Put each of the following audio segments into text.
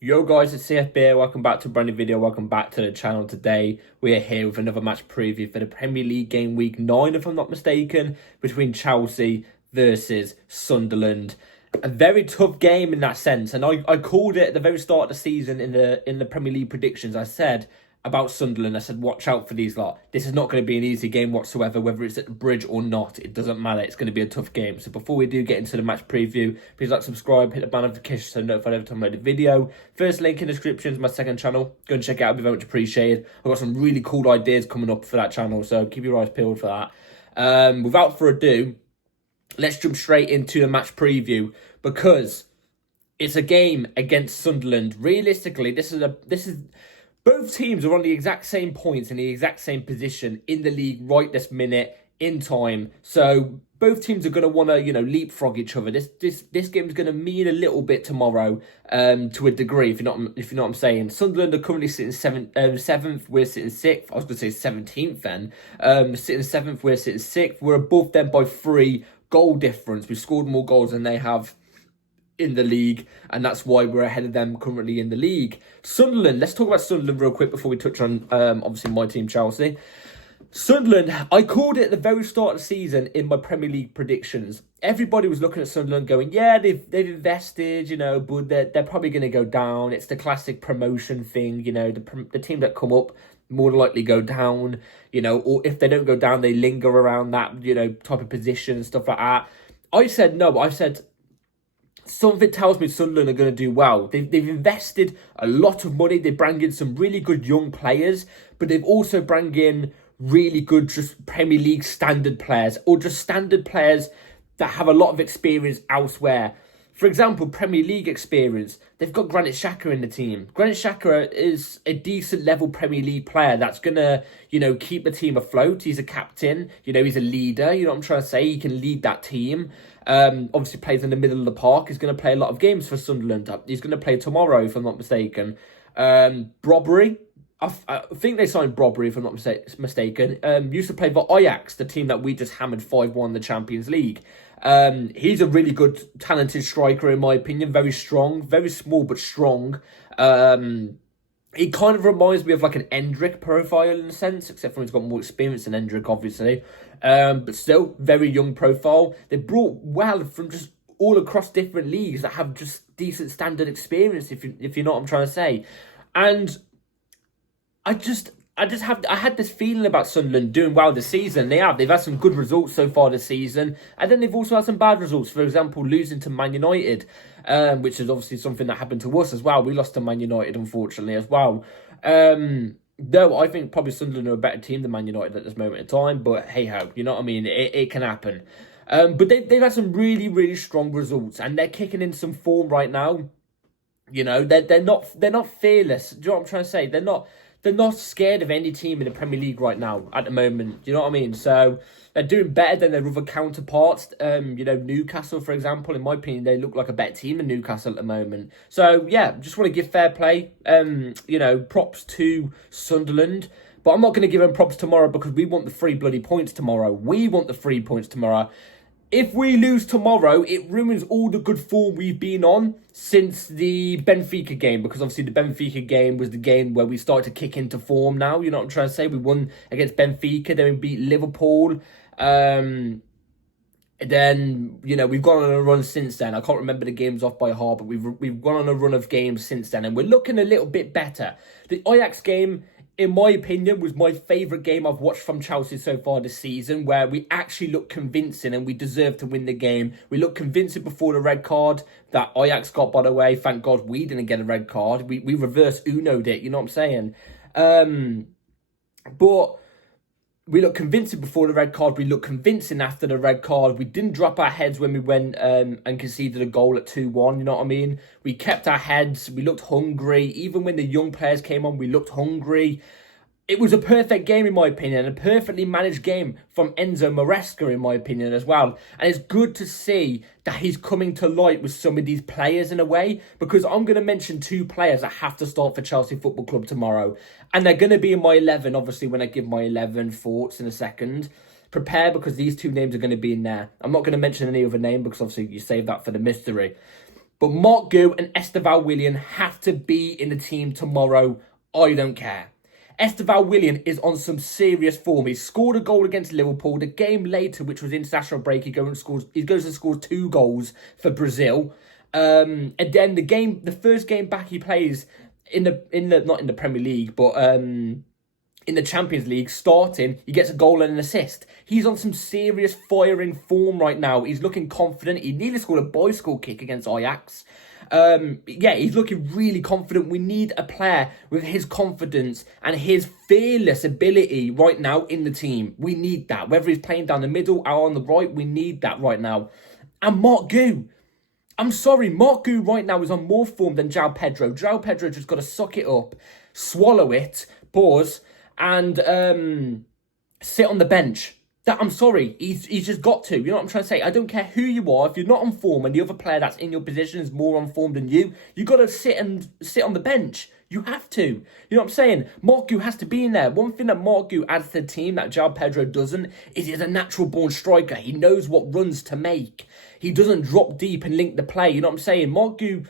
Yo guys, it's CFB. Welcome back to a brand new video. Welcome back to the channel. Today we are here with another match preview for the Premier League game week 9, if I'm not mistaken, between Chelsea versus Sunderland. A very tough game in that sense, and I called it at the very start of the season in the Premier League predictions. I said about Sunderland, I said watch out for these lot. This is not going to be an easy game whatsoever, whether it's at the Bridge or not. It doesn't matter. It's going to be a tough game. So before we do get into the match preview, please like, subscribe, hit the bell notification so notified every time I make a video. First link in the description is my second channel. Go and check it out. It'd be very much appreciated. I've got some really cool ideas coming up for that channel, so keep your eyes peeled for that. Without further ado, let's jump straight into the match preview, because it's a game against Sunderland. Realistically, this is both teams are on the exact same points in the exact same position in the league right this minute in time. So both teams are going to want to, leapfrog each other. This game is going to mean a little bit tomorrow, to a degree, if you know what I'm saying. Sunderland are currently sitting seventh. We're sitting sixth. I was going to say 17th then. Sitting seventh. We're sitting sixth. We're above them by 3 goal difference. We've scored more goals than they have in the league, and that's why we're ahead of them currently in the league. Sunderland, let's talk about Sunderland real quick before we touch on obviously my team, Chelsea. Sunderland, I called it at the very start of the season in my Premier League predictions. Everybody was looking at Sunderland going, yeah, they've invested, but they're probably going to go down. It's the classic promotion thing, the team that come up more likely go down, or if they don't go down, they linger around that, type of position and stuff like that. I said no. I said something tells me Sunderland are going to do well. They've invested a lot of money. They bring in some really good young players, but they've also bring in really good just Premier League standard players, or just standard players that have a lot of experience elsewhere. For example, Premier League experience. They've got Granit Xhaka in the team. Granit Xhaka is a decent level Premier League player that's going to, keep the team afloat. He's a captain. He's a leader. You know what I'm trying to say? He can lead that team. Obviously plays in the middle of the park. He's going to play a lot of games for Sunderland. He's going to play tomorrow, if I'm not mistaken. Brobbery. I think they signed Brobbery, if I'm not mistaken. Used to play for Ajax, the team that we just hammered 5-1 in the Champions League. He's a really good, talented striker, in my opinion. Very strong, very small but strong. He kind of reminds me of like an Endrick profile in a sense, except for he's got more experience than Endrick, obviously. But still, very young profile. They brought well from just all across different leagues that have just decent standard experience, if you know what I'm trying to say. And I had this feeling about Sunderland doing well this season. They've had some good results so far this season, and then they've also had some bad results. For example, losing to Man United, which is obviously something that happened to us as well. We lost to Man United, unfortunately, as well. Though I think probably Sunderland are a better team than Man United at this moment in time, but hey ho, you know what I mean? It can happen. But they've had some really, really strong results, and they're kicking in some form right now. They're not fearless. Do you know what I'm trying to say? They're not scared of any team in the Premier League right now at the moment. Do you know what I mean? So they're doing better than their other counterparts. Newcastle, for example, in my opinion, they look like a better team than Newcastle at the moment. So yeah, just want to give fair play. Props to Sunderland. But I'm not going to give them props tomorrow, because we want the 3 bloody points tomorrow. We want the 3 points tomorrow. If we lose tomorrow, it ruins all the good form we've been on since the Benfica game, because obviously the Benfica game was the game where we started to kick into form now. You know what I'm trying to say? We won against Benfica, then we beat Liverpool. Then, we've gone on a run since then. I can't remember the games off by heart, but we've gone on a run of games since then, and we're looking a little bit better. The Ajax game, in my opinion, was my favourite game I've watched from Chelsea so far this season, where we actually looked convincing and we deserved to win the game. We looked convincing before the red card that Ajax got, by the way. Thank God we didn't get a red card. We reverse Uno'd it, you know what I'm saying? But we looked convincing before the red card. We looked convincing after the red card. We didn't drop our heads when we went and conceded a goal at 2-1, you know what I mean? We kept our heads. We looked hungry. Even when the young players came on, we looked hungry. It was a perfect game, in my opinion, a perfectly managed game from Enzo Maresca, in my opinion, as well. And it's good to see that he's coming to light with some of these players in a way, because I'm going to mention 2 players that have to start for Chelsea Football Club tomorrow. And they're going to be in my 11, obviously, when I give my 11 thoughts in a second. Prepare, because these 2 names are going to be in there. I'm not going to mention any other name, because obviously you save that for the mystery. But Marc Guiu and Esteavo Willian have to be in the team tomorrow. I don't care. Esteavo Willian is on some serious form. He scored a goal against Liverpool. The game later, which was international break, he goes and scores 2 goals for Brazil. And then the first game back he plays not in the Premier League, but in the Champions League, starting, he gets a goal and an assist. He's on some serious firing form right now. He's looking confident. He nearly scored a bicycle kick against Ajax. He's looking really confident. We need a player with his confidence and his fearless ability right now in the team. We need that. Whether he's playing down the middle or on the right, we need that right now. And Marc Guiu. I'm sorry, Marc Guiu right now is on more form than João Pedro. João Pedro just got to suck it up, swallow it, pause, and sit on the bench. I'm sorry, he's just got to. You know what I'm trying to say? I don't care who you are. If you're not on form and the other player that's in your position is more on form than you got to sit on the bench. You have to. You know what I'm saying? Marc Guiu has to be in there. One thing that Marc Guiu adds to the team that João Pedro doesn't is he's a natural born striker. He knows what runs to make. He doesn't drop deep and link the play. You know what I'm saying? Marc Guiu,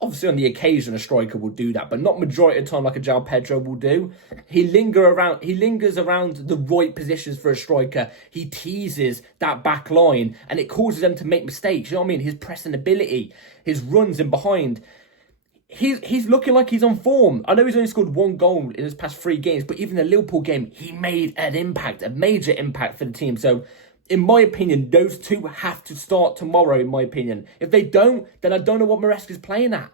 obviously on the occasion a striker will do that, but not majority of the time like a João Pedro will do. He lingers around the right positions for a striker. He teases that back line and it causes them to make mistakes. You know what I mean? His pressing ability, his runs in behind. He's looking like he's on form. I know he's only scored 1 goal in his past 3 games, but even the Liverpool game, he made an impact, a major impact for the team. So, in my opinion, those 2 have to start tomorrow, in my opinion. If they don't, then I don't know what Maresca's playing at.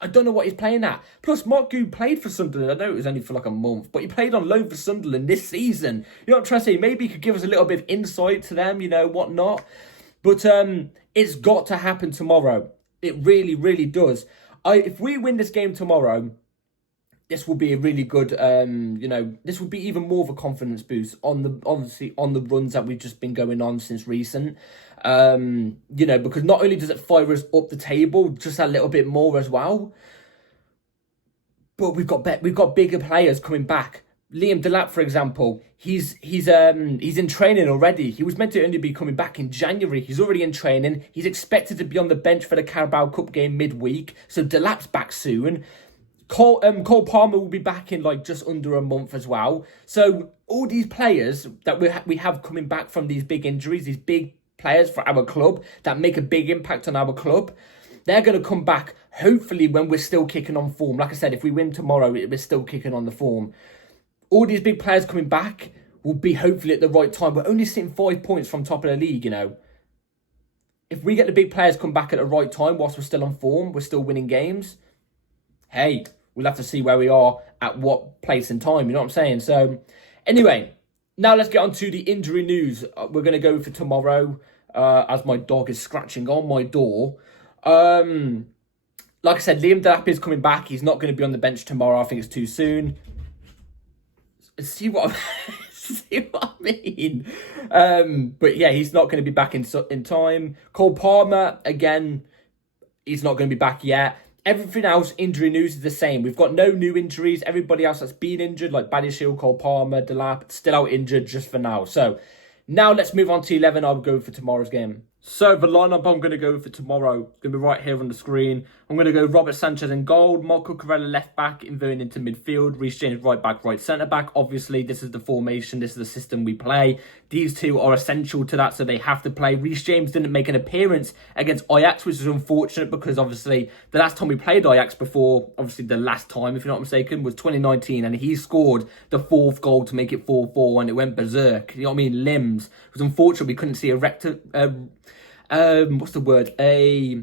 I don't know what he's playing at. Plus, Marc Guiu played for Sunderland. I know it was only for like a month, but he played on loan for Sunderland this season. You know what I'm trying to say? Maybe he could give us a little bit of insight to them, whatnot. But it's got to happen tomorrow. It really, really does. If we win this game tomorrow, this will be a really good, this will be even more of a confidence boost on the runs that we've just been going on since recent. Because not only does it fire us up the table just a little bit more as well, but we've got bigger players coming back. Liam Delap, for example, he's in training already. He was meant to only be coming back in January. He's already in training. He's expected to be on the bench for the Carabao Cup game midweek. So Delap's back soon. Cole Palmer will be back in like just under a month as well. So all these players that we have coming back from these big injuries, these big players for our club that make a big impact on our club, they're going to come back hopefully when we're still kicking on form. Like I said, if we win tomorrow, we're still kicking on the form. All these big players coming back will be hopefully at the right time. We're only sitting 5 points from top of the league, If we get the big players come back at the right time whilst we're still on form, we're still winning games, hey, we'll have to see where we are at what place and time, you know what I'm saying? So, anyway, now let's get on to the injury news. We're going to go for tomorrow, as my dog is scratching on my door. Like I said, Liam Delap is coming back. He's not going to be on the bench tomorrow. I think it's too soon. See what I mean? But yeah, he's not going to be back in time. Cole Palmer, again, he's not going to be back yet. Everything else, injury news is the same. We've got no new injuries. Everybody else that's been injured, like Badiashile, Cole Palmer, Delap, still out injured just for now. So now let's move on to 11. I'll go for tomorrow's game. So the lineup I'm going to go for tomorrow is going to be right here on the screen. I'm going to go Robert Sanchez in goal, Marco Cucurella left back, Inversion into midfield, Reece James right back, right centre back. Obviously, this is the formation, this is the system we play. These 2 are essential to that, so they have to play. Reece James didn't make an appearance against Ajax, which is unfortunate because obviously the last time we played Ajax before, obviously the last time, if you're not mistaken, was 2019, and he scored the 4th goal to make it 4-4, and it went berserk. You know what I mean? Limbs. It was unfortunate we couldn't see a a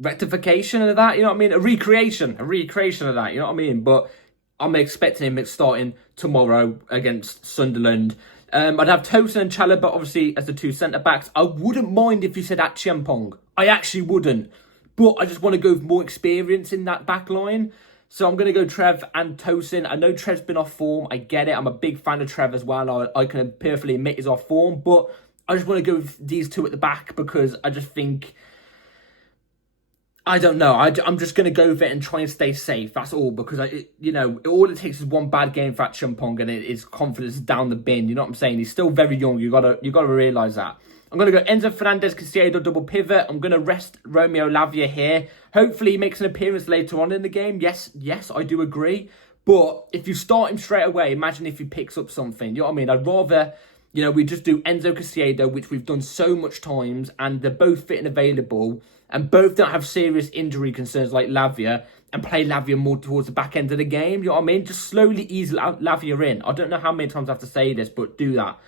rectification of that, you know what I mean? A recreation of that, you know what I mean? But I'm expecting him starting tomorrow against Sunderland. I'd have Tosin and Chalobah, obviously, as the 2 centre-backs. I wouldn't mind if you said Achiampong. I actually wouldn't. But I just want to go with more experience in that back line. So I'm going to go Trev and Tosin. I know Trev's been off form. I get it. I'm a big fan of Trev as well. I can perfectly admit he's off form. But I just want to go with these 2 at the back because I just think, I don't know. I'm just going to go with it and try and stay safe. That's all, because all it takes is one bad game for Achiampong and his confidence is down the bin. You know what I'm saying? He's still very young. You gotta realise that. I'm going to go Enzo Fernandez, Caicedo, double pivot. I'm going to rest Romeo Lavia here. Hopefully he makes an appearance later on in the game. Yes, I do agree. But if you start him straight away, imagine if he picks up something. You know what I mean? I'd rather, we just do Enzo Caicedo, which we've done so much times, and they're both fit and available, and both don't have serious injury concerns like Lavia, and play Lavia more towards the back end of the game. You know what I mean? Just slowly ease Lavia in. I don't know how many times I have to say this, but do that.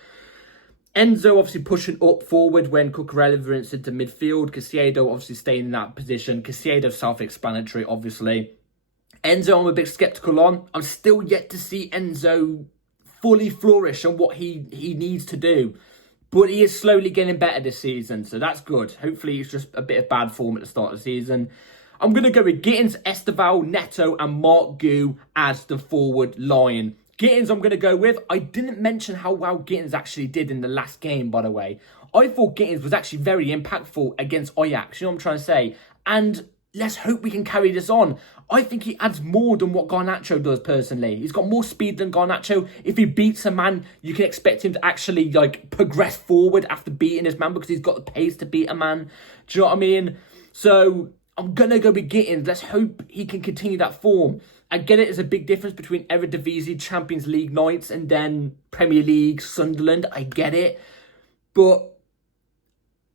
Enzo obviously pushing up forward when Cucurella is into midfield. Caicedo obviously staying in that position. Caicedo self-explanatory, obviously. Enzo, I'm a bit sceptical on. I'm still yet to see Enzo fully flourish on what he needs to do. But he is slowly getting better this season, so that's good. Hopefully it's just a bit of bad form at the start of the season. I'm going to go with Gittins, Esteavo, Neto and Marc Guiu as the forward line. Gittins I'm going to go with. I didn't mention how well Gittins actually did in the last game, by the way. I thought Gittins was actually very impactful against Ajax. You know what I'm trying to say? And let's hope we can carry this on. I think he adds more than what Garnacho does, personally. He's got more speed than Garnacho. If he beats a man, you can expect him to actually, progress forward after beating his man because he's got the pace to beat a man. Do you know what I mean? So I'm going to go with Gittins. Let's hope he can continue that form. I get it, there's a big difference between Eredivisie, Champions League nights, and then Premier League, Sunderland. I get it. But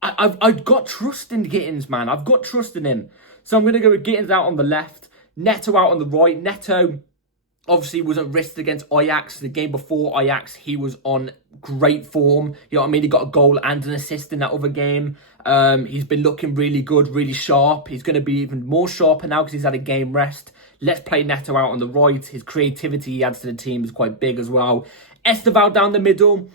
I've got trust in Gittins, man. I've got trust in him. So I'm going to go with Gittins out on the left, Neto out on the right. Neto obviously was at risk against Ajax. The game before Ajax, he was on great form. You know what I mean? He got a goal and an assist in that other game. He's been looking really good, really sharp. He's going to be even more sharper now because he's had a game rest. Let's play Neto out on the right. His creativity he adds to the team is quite big as well. Esteval down the middle.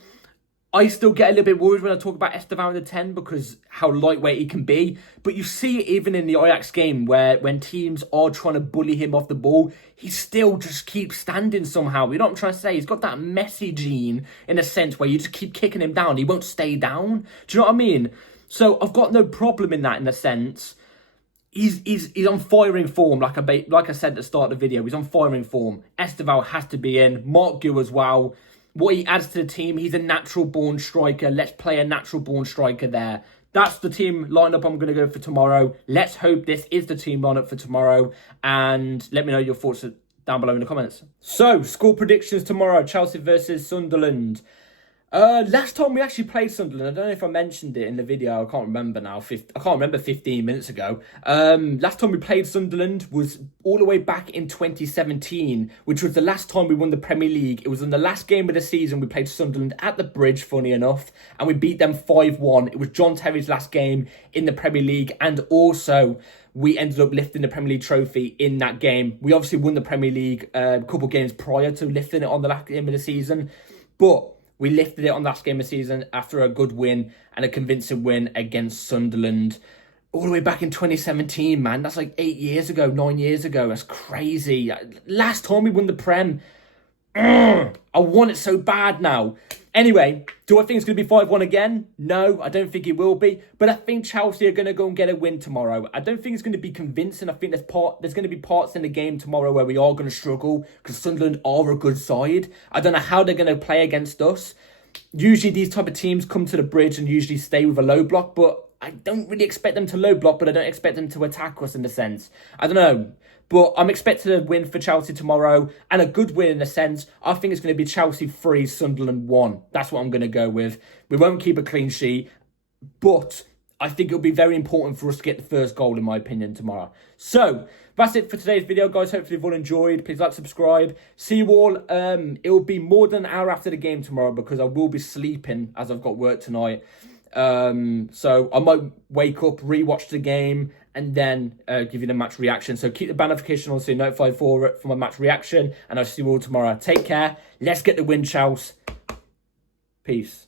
I still get a little bit worried when I talk about Estevan in the 10 because how lightweight he can be. But you see it even in the Ajax game where when teams are trying to bully him off the ball, he still just keeps standing somehow. You know what I'm trying to say? He's got that Messi gene in a sense where you just keep kicking him down. He won't stay down. Do you know what I mean? So I've got no problem in that in a sense. He's on firing form, like I said at the start of the video. He's on firing form. Esteval has to be in. Marc Guiu as well. What he adds to the team, he's a natural-born striker. Let's play a natural-born striker there. That's the team lineup I'm going to go for tomorrow. Let's hope this is the team lineup for tomorrow. And let me know your thoughts down below in the comments. So, score predictions tomorrow. Chelsea versus Sunderland. Last time we actually played Sunderland, I don't know if I mentioned it in the video, I can't remember now, I can't remember 15 minutes ago. Last time we played Sunderland was all the way back in 2017, which was the last time we won the Premier League. It was in the last game of the season, we played Sunderland at the Bridge, funny enough, and we beat them 5-1. It was John Terry's last game in the Premier League, and also we ended up lifting the Premier League trophy in that game. We obviously won the Premier League a couple games prior to lifting it on the last game of the season, but we lifted it on the last game of the season after a good win and a convincing win against Sunderland. All the way back in 2017, man. That's like 8 years ago, 9 years ago. That's crazy. Last time we won the Prem. I want it so bad now. Anyway, do I think it's going to be 5-1 again? No, I don't think it will be. But I think Chelsea are going to go and get a win tomorrow. I don't think it's going to be convincing. I think there's going to be parts in the game tomorrow where we are going to struggle because Sunderland are a good side. I don't know how they're going to play against us. Usually these type of teams come to the Bridge and usually stay with a low block, but I don't really expect them to low block, but I don't expect them to attack us in a sense. I don't know. But I'm expecting a win for Chelsea tomorrow, and a good win in a sense. I think it's going to be Chelsea 3, Sunderland 1. That's what I'm going to go with. We won't keep a clean sheet, but I think it'll be very important for us to get the first goal, in my opinion, tomorrow. So, that's it for today's video, guys. Hopefully you've all enjoyed. Please like, subscribe. See you all. It will be more than an hour after the game tomorrow because I will be sleeping as I've got work tonight. So I might wake up, rewatch the game, and then give you the match reaction. So keep the bell notification on so you're notified for my match reaction. And I'll see you all tomorrow. Take care. Let's get the win, Chelsea. Peace.